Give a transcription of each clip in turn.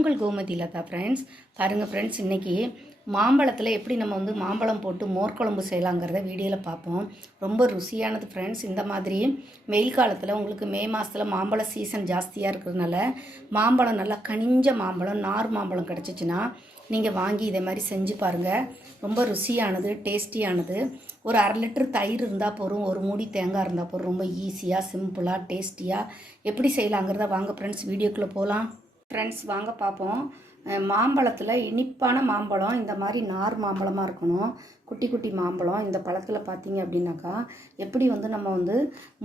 உங்கள் கோமதி லதா ஃப்ரெண்ட்ஸ் பாருங்கள் ஃப்ரெண்ட்ஸ் இன்றைக்கி மாம்பழத்தில் எப்படி நம்ம வந்து மாம்பழம் போட்டு மோர் குழம்பு செய்யலாங்கிறத வீடியோவில் பார்ப்போம். ரொம்ப ருசியானது ஃப்ரெண்ட்ஸ் இந்த மாதிரி வெயில் காலத்தில் உங்களுக்கு மே மாதத்தில் மாம்பழ சீசன் ஜாஸ்தியாக இருக்கிறதுனால மாம்பழம் நல்லா கனிஞ்ச மாம்பழம் நார் மாம்பழம் கிடச்சிச்சின்னா நீங்கள் வாங்கி இதே மாதிரி செஞ்சு பாருங்கள் ரொம்ப ருசியானது டேஸ்டியானது ஒரு அரை லிட்டர் தயிர் இருந்தால் போதும் ஒரு மூடி தேங்காய் இருந்தால் போதும் ரொம்ப ஈஸியாக சிம்பிளாக டேஸ்டியாக எப்படி செய்யலாங்கிறத வாங்க ஃப்ரெண்ட்ஸ் வீடியோக்குள்ளே போகலாம் ஃப்ரெண்ட்ஸ் வாங்க பார்ப்போம் மாம்பழத்தில் இனிப்பான மாம்பழம் இந்த மாதிரி நார் மாம்பழமாக இருக்கணும். குட்டி குட்டி மாம்பழம் இந்த பழத்தில் பார்த்தீங்க அப்படின்னாக்கா எப்படி வந்து நம்ம வந்து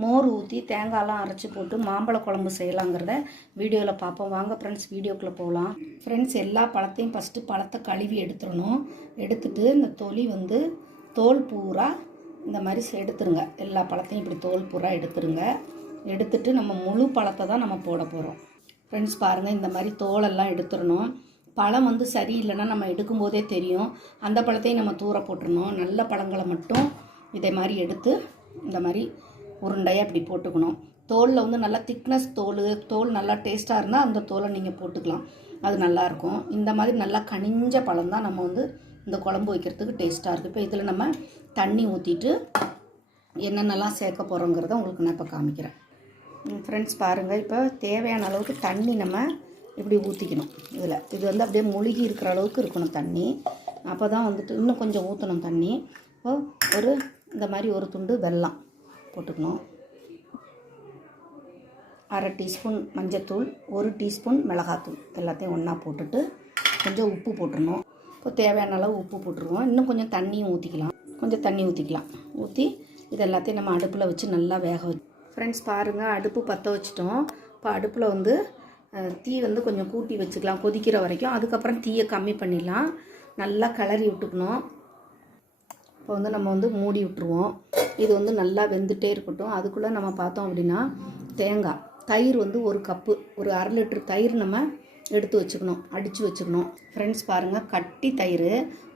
மோர் ஊற்றி தேங்காயெலாம் அரைச்சி போட்டு மாம்பழ குழம்பு செய்யலாங்கிறத வீடியோவில் பார்ப்போம் வாங்க ஃப்ரெண்ட்ஸ் வீடியோக்குள்ளே போகலாம் ஃப்ரெண்ட்ஸ் எல்லா பழத்தையும் ஃபஸ்ட்டு பழத்தை கழுவி எடுத்துடணும். எடுத்துட்டு இந்த தொலி வந்து தோல் பூரா இந்த மாதிரி எடுத்துருங்க. எல்லா பழத்தையும் இப்படி தோல் பூரா எடுத்துருங்க. எடுத்துட்டு நம்ம முழு பழத்தை தான் நம்ம போட போகிறோம் ஃப்ரெண்ட்ஸ் பாருங்கள் இந்த மாதிரி தோலெல்லாம் எடுத்துடணும். பழம் வந்து சரியில்லைன்னா நம்ம எடுக்கும்போதே தெரியும். அந்த பழத்தையும் நம்ம தூர போட்டுறணும் நல்ல பழங்களை மட்டும் இதே மாதிரி எடுத்து இந்த மாதிரி உருண்டையாக அப்படி போட்டுக்கணும். தோலில் வந்து நல்லா திக்னஸ் தோல் தோல் நல்லா டேஸ்ட்டாக இருந்தால் அந்த தோலை நீங்கள் போட்டுக்கலாம். அது நல்லாயிருக்கும் இந்த மாதிரி நல்லா கனிஞ்ச பழம் தான் நம்ம வந்து இந்த குழம்பு வைக்கிறதுக்கு டேஸ்ட்டாக இருக்குது இப்போ இதில் நம்ம தண்ணி ஊற்றிட்டு என்னென்னலாம் சேர்க்க போகிறோங்கிறத உங்களுக்கு நான் இப்போ காமிக்கிறேன். ஃப்ரெண்ட்ஸ் பாருங்கள் இப்போ தேவையான அளவுக்கு தண்ணி நம்ம இப்படி ஊற்றிக்கணும் இதில். இது வந்து அப்படியே முழுகி இருக்கிற அளவுக்கு இருக்கணும் தண்ணி. அப்போ தான் வந்துட்டு இன்னும் கொஞ்சம் ஊற்றணும் தண்ணி. இப்போ ஒரு இந்த மாதிரி ஒரு துண்டு வெல்லம் போட்டுக்கணும். அரை டீஸ்பூன் மஞ்சத்தூள் ஒரு டீஸ்பூன் மிளகாத்தூள். எல்லாத்தையும் ஒன்றா போட்டுட்டு கொஞ்சம் உப்பு போட்டுடணும் இப்போ தேவையான அளவு உப்பு போட்டுருவோம். இன்னும் கொஞ்சம் தண்ணியும் ஊற்றிக்கலாம் கொஞ்சம் தண்ணி ஊற்றிக்கலாம் ஊற்றி இது எல்லாத்தையும் நம்ம அடுப்பில் வச்சு நல்லா வேக வச்சு ஃப்ரெண்ட்ஸ் பாருங்கள் அடுப்பு பற்ற வச்சிட்டோம். இப்போ அடுப்பில் வந்து தீ வந்து கொஞ்சம் கூட்டி வச்சுக்கலாம். கொதிக்கிற வரைக்கும். அதுக்கப்புறம் தீயை கம்மி பண்ணிடலாம். நல்லா கிளறி விட்டுக்கணும். இப்போ வந்து நம்ம வந்து மூடி விட்டுருவோம். இது வந்து நல்லா வெந்துட்டே இருக்கட்டும். அதுக்குள்ளே நம்ம பார்த்தோம் அப்படின்னா தேங்காய். தயிர் வந்து ஒரு கப்பு. ஒரு அரை லிட்டர் தயிர் நம்ம எடுத்து வச்சுக்கணும் அடித்து வச்சுக்கணும். ஃப்ரெண்ட்ஸ் பாருங்கள் கட்டி தயிர்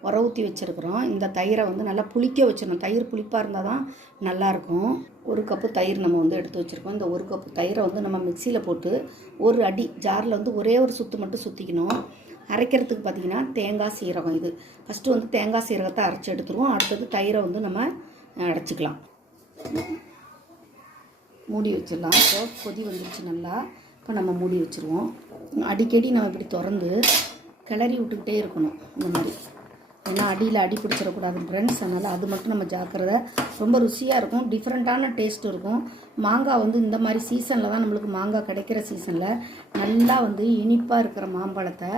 உர ஊற்றி வச்சுருக்குறோம். இந்த தயிரை வந்து நல்லா புளிக்க வச்சிடணும். தயிர் புளிப்பாக இருந்தால் தான் நல்லாயிருக்கும். ஒரு கப்பு தயிர் நம்ம வந்து எடுத்து வச்சுருக்கோம். இந்த ஒரு கப்பு தயிரை வந்து நம்ம மிக்சியில் போட்டு ஒரு அடி ஜாரில் வந்து ஒரே ஒரு சுத்து மட்டும் சுற்றிக்கணும் அரைக்கிறதுக்கு பார்த்திங்கன்னா தேங்காய் சீரகம் இது. ஃபஸ்ட்டு வந்து தேங்காய் சீரகத்தை அரைச்சி எடுத்துருவோம். அடுத்தது தயிரை வந்து நம்ம அடைச்சிக்கலாம். மூடி வச்சிடலாம். இப்போ கொதி வந்துருச்சு நல்லா. இப்போ நம்ம மூடி வச்சுருவோம். அடிக்கடி நம்ம இப்படி திறந்து கிளறி விட்டுக்கிட்டே இருக்கணும் இந்த மாதிரி. ஏன்னா அடியில் அடி பிடிச்சிடக்கூடாது ஃப்ரெண்ட்ஸ் அதனால் அது மட்டும் நம்ம ஜாக்கிரதை. ரொம்ப ருசியாக இருக்கும். டிஃப்ரெண்ட்டான டேஸ்ட் இருக்கும். மாங்காய் வந்து இந்த மாதிரி சீசனில் தான் நம்மளுக்கு மாங்காய் கிடைக்கிற சீசனில் நல்லா வந்து இனிப்பாக இருக்கிற மாம்பழத்தை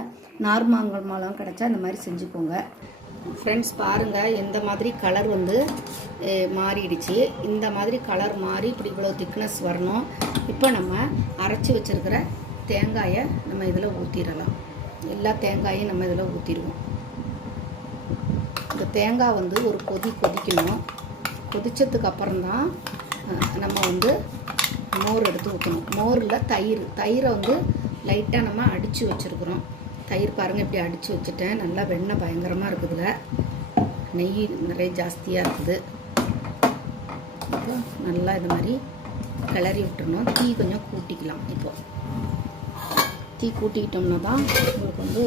நார் மாம்பழம் கிடைச்சா இந்த மாதிரி செஞ்சுக்கோங்க. ஃப்ரெண்ட்ஸ் பாருங்கள் எந்த மாதிரி கலர் வந்து மாறிடுச்சு. இந்த மாதிரி கலர் மாறி இப்படி இவ்வளோ திக்னஸ் வரணும். இப்போ நம்ம அரைச்சி வச்சிருக்கிற தேங்காயை நம்ம இதில் ஊற்றிடலாம் எல்லா தேங்காயும் நம்ம இதில் ஊற்றிடுவோம் இந்த தேங்காய் வந்து ஒரு கொதி கொதிக்கணும். கொதித்ததுக்கு அப்புறம்தான் நம்ம வந்து மோர் எடுத்து ஊற்றணும் மோரில் தயிர். தயிரை வந்து லைட்டாக நம்ம அடித்து வச்சுருக்குறோம். தயிர் பாருங்கள் இப்படி அடித்து வச்சுட்டேன். நல்லா வெண்ணெய் பயங்கரமாக இருக்குதுல. நெய் நிறைய ஜாஸ்தியாக இருக்குது. இப்போ நல்லா இது மாதிரி கிளறி விட்டுறணும். தீ கொஞ்சம் கூட்டிக்கலாம் இப்போ. தீ கூட்டிக்கிட்டோம்னா தான் உங்களுக்கு வந்து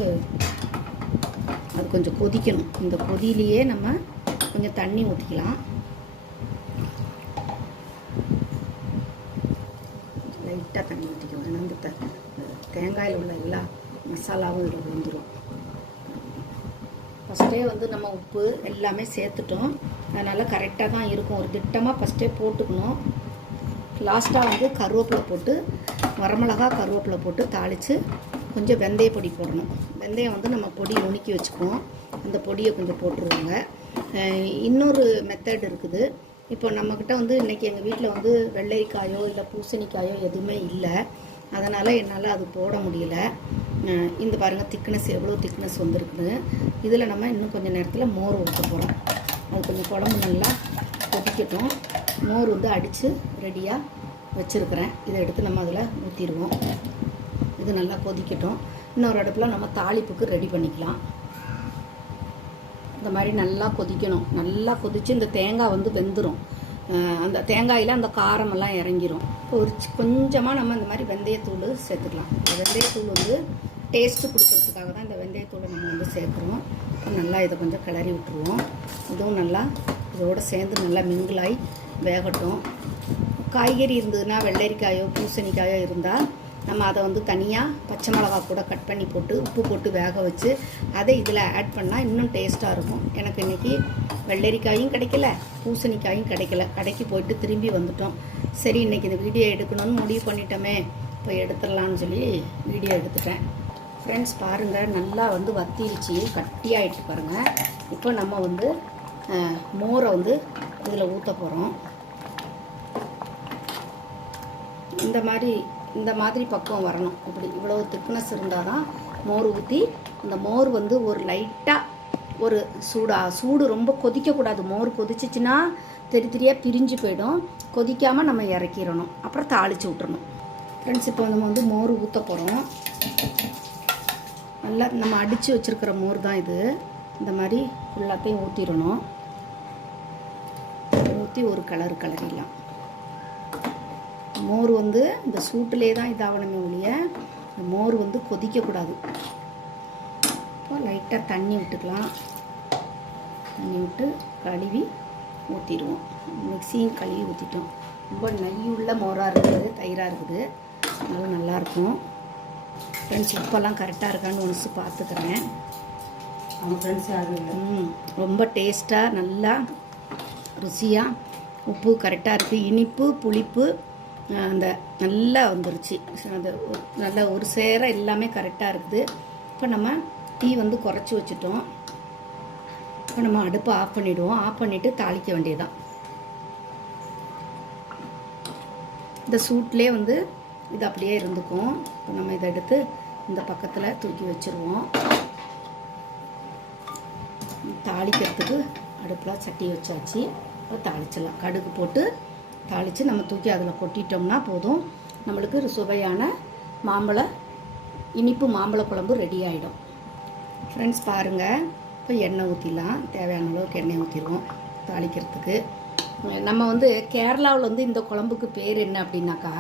அது கொஞ்சம் கொதிக்கணும். இந்த கொதியிலேயே நம்ம கொஞ்சம் தண்ணி ஊற்றிக்கலாம் லைட்டாக தண்ணி ஊற்றிக்கலாம் ஏன்னா இந்த தேங்காயில் உள்ள எல்லா மசாலாவும் இதில் விழுந்துடும் ஃபஸ்ட்டே வந்து நம்ம உப்பு எல்லாமே சேர்த்துட்டோம். அதனால் கரெக்டாக தான் இருக்கும். ஒரு திட்டமாக ஃபஸ்ட்டே போட்டுக்கணும். லாஸ்ட்டாக வந்து கருவேப்பிலை போட்டு வரமிளகா கருவேப்பிலை போட்டு தாளித்து கொஞ்சம் வெந்தய பொடி போடணும். வெந்தயம் வந்து நம்ம பொடி நுணுக்கி வச்சுக்குவோம். அந்த பொடியை கொஞ்சம் போட்டுருவாங்க. இன்னொரு மெத்தட் இருக்குது. இப்போ நம்மக்கிட்ட வந்து இன்றைக்கி எங்கள் வீட்டில் வந்து வெள்ளரிக்காயோ இல்லை பூசணிக்காயோ எதுவுமே இல்லை. அதனால் என்னால் அது போட முடியல. இந்த பாருங்கள் திக்னஸ் எவ்வளோ திக்னஸ் வந்திருக்குது. இதில் நம்ம இன்னும் கொஞ்சம் நேரத்தில் மோர் ஊற்ற போகிறோம் அது கொஞ்சம் குழம்பு நல்லா கொதிக்கட்டும். மோர் வந்து அடித்து ரெடியாக வச்சுருக்கிறேன். இதை எடுத்து நம்ம அதில் ஊற்றிடுவோம் இது நல்லா கொதிக்கட்டும். இன்னொரு அடுப்பில் நம்ம தாளிப்புக்கு ரெடி பண்ணிக்கலாம். இந்த மாதிரி நல்லா கொதிக்கணும். நல்லா கொதித்து இந்த தேங்காய் வந்து வெந்துடும் அந்த தேங்காயில் அந்த காரமெல்லாம் இறங்கிரும். இப்போ ஒரு கொஞ்சமாக நம்ம இந்த மாதிரி வெந்தயத்தூள் சேர்த்துக்கலாம். வெந்தயத்தூள் வந்து டேஸ்ட்டு கொடுக்கறதுக்காக தான் இந்த வெந்தயத்தூளை நம்ம வந்து சேர்க்குறோம். நல்லா இதை கொஞ்சம் கிளறி விட்டுருவோம். இதுவும் நல்லா இதோடு சேர்ந்து நல்லா மிங்கிளாகி வேகட்டும். காய்கறி இருந்ததுன்னா வெள்ளரிக்காயோ பூசணிக்காயோ இருந்தால் நம்ம அதை வந்து தனியாக பச்சை மிளகா கூட கட் பண்ணி போட்டு உப்பு போட்டு வேக வச்சு அதை இதில் ஆட் பண்ணால் இன்னும் டேஸ்ட்டாக இருக்கும். எனக்கு இன்றைக்கி வெள்ளரிக்காயும் கிடைக்கல பூசணிக்காயும் கிடைக்கல. கடைக்கு போயிட்டு திரும்பி வந்துட்டோம். சரி இன்றைக்கி இந்த வீடியோ எடுக்கணும்னு முடிவு பண்ணிட்டோமே. போய் எடுத்துடலான்னு சொல்லி வீடியோ எடுத்துட்டேன். ஃப்ரெண்ட்ஸ் பாருங்கள் நல்லா வந்து வத்திருச்சு. கட்டியாகிட்டு பாருங்கள் இப்போ நம்ம வந்து மோரை வந்து இதில் ஊற்ற போகிறோம் இந்த மாதிரி இந்த மாதிரி பக்குவம் வரணும். அப்படி இவ்வளோ திக்னஸ் இருந்தால் தான் மோர் ஊற்றி இந்த மோர் வந்து ஒரு லைட்டாக ஒரு சூடா சூடு ரொம்ப கொதிக்கக்கூடாது. மோர் கொதிச்சிச்சின்னா தெரி தெரியாக பிரிஞ்சு போயிடும். கொதிக்காமல் நம்ம இறக்கிடணும். அப்புறம் தாளித்து விட்டுறணும். ஃப்ரெண்ட்ஸ் இப்போ நம்ம வந்து மோர் ஊற்ற போகிறோம் நல்லா நம்ம அடித்து வச்சுருக்கிற மோர் தான் இது. இந்த மாதிரி எல்லாத்தையும் ஊற்றிடணும் ஊற்றி ஒரு கலர் கலரிடலாம் மோர் வந்து இந்த சூட்டிலே தான் இதாகணுமே ஒழிய இந்த மோர் வந்து கொதிக்கக்கூடாது. இப்போ லைட்டாக தண்ணி விட்டுக்கலாம். தண்ணி விட்டு கழுவி ஊற்றிடுவோம் மிக்சியும் கழுவி ஊற்றிட்டோம் ரொம்ப நெய்யுள்ள மோராக இருக்குது தயிராக இருக்குது. அதனால நல்லாயிருக்கும் ஃப்ரெண்ட்ஸ் உப்பெல்லாம் கரெக்டாக இருக்கான்னு ஒன்று பார்த்துக்கிறேன் அவங்க ஃப்ரெண்ட்ஸ் ம் ரொம்ப டேஸ்ட்டாக நல்லா ருசியாக உப்பு கரெக்டாக இருக்குது இனிப்பு புளிப்பு அந்த நல்லா வந்துருச்சு. அந்த ஒரு- நல்லா ஒரு சேர எல்லாமே கரெக்டாக இருக்குது. இப்போ நம்ம டீ வந்து குறைச்சி வச்சுட்டோம். இப்போ நம்ம அடுப்பை ஆஃப் பண்ணிவிடுவோம் ஆஃப் பண்ணிவிட்டு தாளிக்க வேண்டியதுதான். இந்த சூட்லேயே வந்து இது அப்படியே இருந்துக்கும். இப்போ நம்ம இதை எடுத்து இந்த பக்கத்தில் தூக்கி வச்சுருவோம். தாளிக்கிறதுக்கு அடுப்பில் சட்டி வச்சாச்சு. இப்போ தாளிச்சிடலாம். கடுகு போட்டு தாளித்து நம்ம தூக்கி அதில் கொட்டிட்டோம்னா போதும். நம்மளுக்கு ஒரு சுவையான மாம்பழ இனிப்பு மாம்பழ குழம்பு ரெடி ஆகிடும் ஃப்ரெண்ட்ஸ் பாருங்கள் இப்போ எண்ணெய் ஊற்றிடலாம் தேவையான அளவுக்கு எண்ணெய் ஊற்றிடுவோம் தாளிக்கிறதுக்கு. நம்ம வந்து கேரளாவில் வந்து இந்த குழம்புக்கு பேர் என்ன அப்படின்னாக்கா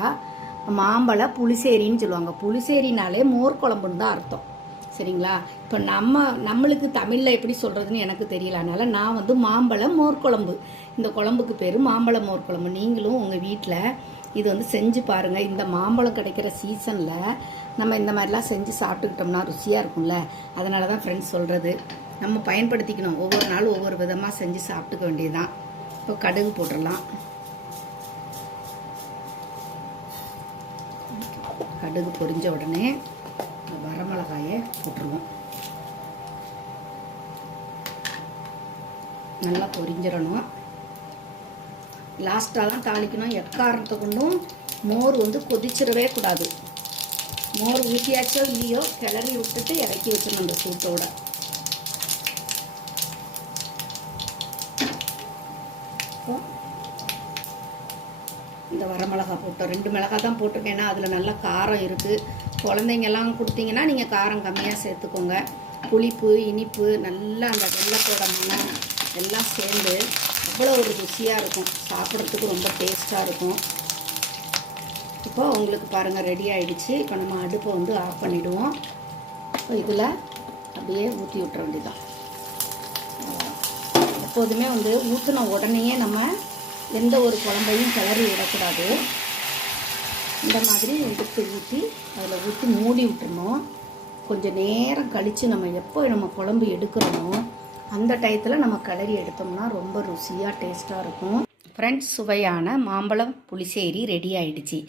மாம்பழ புளிசேரின்னு சொல்லுவாங்க. புளிசேரினாலே மோர் குழம்புன்னு தான் அர்த்தம். சரிங்களா? இப்போ நம்ம நம்மளுக்கு தமிழில் எப்படி சொல்கிறதுன்னு எனக்கு தெரியல. அதனால் நான் வந்து மாம்பழம் மோர் குழம்பு இந்த குழம்புக்கு பேர் மாம்பழம் மோர் குழம்பு நீங்களும் உங்கள் வீட்டில் இது வந்து செஞ்சு பாருங்கள் இந்த மாம்பழம் கிடைக்கிற சீசனில் நம்ம இந்த மாதிரிலாம் செஞ்சு சாப்பிட்டுக்கிட்டோம்னா ருசியாக இருக்கும்ல. அதனால தான் ஃப்ரெண்ட்ஸ் சொல்கிறது நம்ம பயன்படுத்திக்கணும். ஒவ்வொரு நாளும் ஒவ்வொரு விதமாக செஞ்சு சாப்பிட்டுக்க வேண்டியதுதான். இப்போ கடுகு போட்டுடலாம். கடுகு பொரிஞ்ச உடனே மிளகாயை போட்டுருவோம். நல்லா பொரிஞ்சிடணும். லாஸ்ட்டாக தான் தாளிக்கணும். எக்காரணத்தை கொண்டும் மோர் வந்து கொதிச்சிடவே கூடாது. மோர் ஊற்றியாச்சோ இல்லையோ கிளறி விட்டுட்டு இறக்கி வச்சிடணும் அந்த சூட்டோட இந்த வரமிளகா போட்டோம். ரெண்டு மிளகா தான் போட்டிருக்கேன். ஏன்னா அதில் நல்லா காரம் இருக்குது குழந்தைங்கெல்லாம் கொடுத்தீங்கன்னா நீங்கள் காரம் கம்மியாக சேர்த்துக்கோங்க. புளிப்பு இனிப்பு நல்லா அந்த வெள்ளத்தோட மணம் எல்லாம் சேர்ந்து அவ்வளோ ஒரு ருசியாக இருக்கும். சாப்பிட்றதுக்கு ரொம்ப டேஸ்ட்டாக இருக்கும். இப்போ உங்களுக்கு பாருங்கள் ரெடி ஆகிடுச்சு இப்போ நம்ம அடுப்பை வந்து ஆஃப் பண்ணிவிடுவோம் இப்போ இதில் அப்படியே ஊற்றி விட்டுற வேண்டியதான் எப்போதுமே வந்து ஊற்றின உடனேயே நம்ம எந்த ஒரு குழம்பையும் கிளறி விடக்கூடாது. இந்த மாதிரி எடுத்து ஊற்றி அதில் ஊற்றி மூடி விட்டுறணும். கொஞ்சம் நேரம் கழித்து நம்ம எப்போ நம்ம குழம்பு எடுக்கிறோமோ அந்த டயத்தில் நம்ம கிளறி எடுத்தோம்னா ரொம்ப ருசியாக டேஸ்ட்டாக இருக்கும். ஃப்ரெண்ட்ஸ் சுவையான மாம்பழம் புளிசேரி ரெடி ஆயிடுச்சு.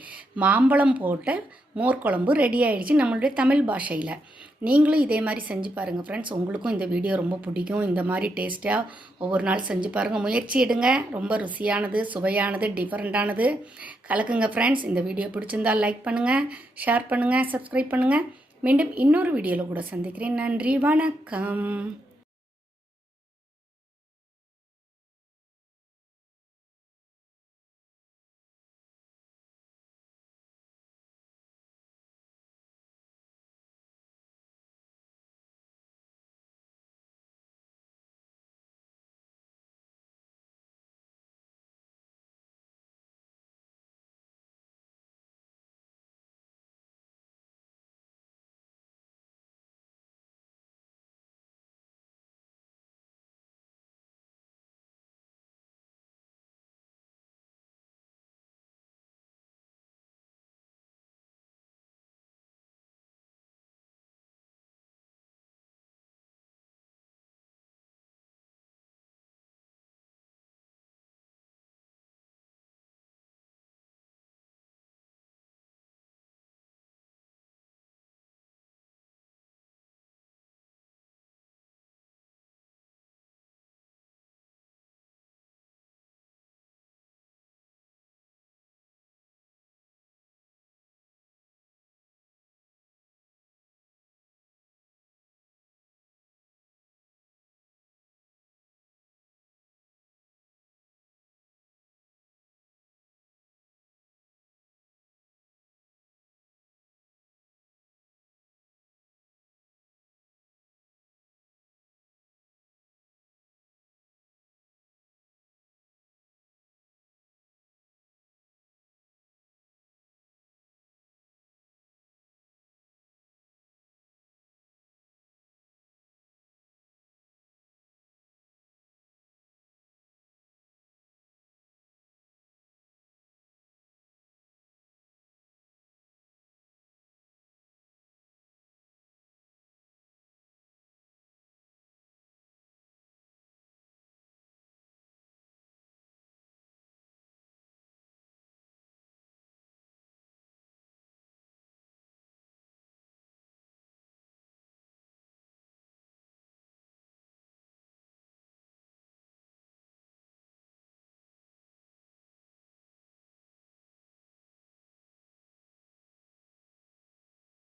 மாம்பழம் போட்ட மோர் குழம்பு ரெடி ஆயிடுச்சு நம்மளுடைய தமிழ் பாஷையில். நீங்களும் இதே மாதிரி செஞ்சு பாருங்கள் ஃப்ரெண்ட்ஸ் உங்களுக்கும் இந்த வீடியோ ரொம்ப பிடிக்கும். இந்த மாதிரி டேஸ்ட்டாக ஒவ்வொரு நாள் செஞ்சு பாருங்கள் முயற்சி எடுங்க. ரொம்ப ருசியானது சுவையானது டிஃப்ரெண்ட்டானது கலக்குங்க ஃப்ரெண்ட்ஸ் இந்த வீடியோ பிடிச்சிருந்தால் லைக் பண்ணுங்கள் ஷேர் பண்ணுங்கள் சப்ஸ்கிரைப் பண்ணுங்கள் மீண்டும் இன்னொரு வீடியோவில் கூட சந்திக்கிறேன். நன்றி வணக்கம்.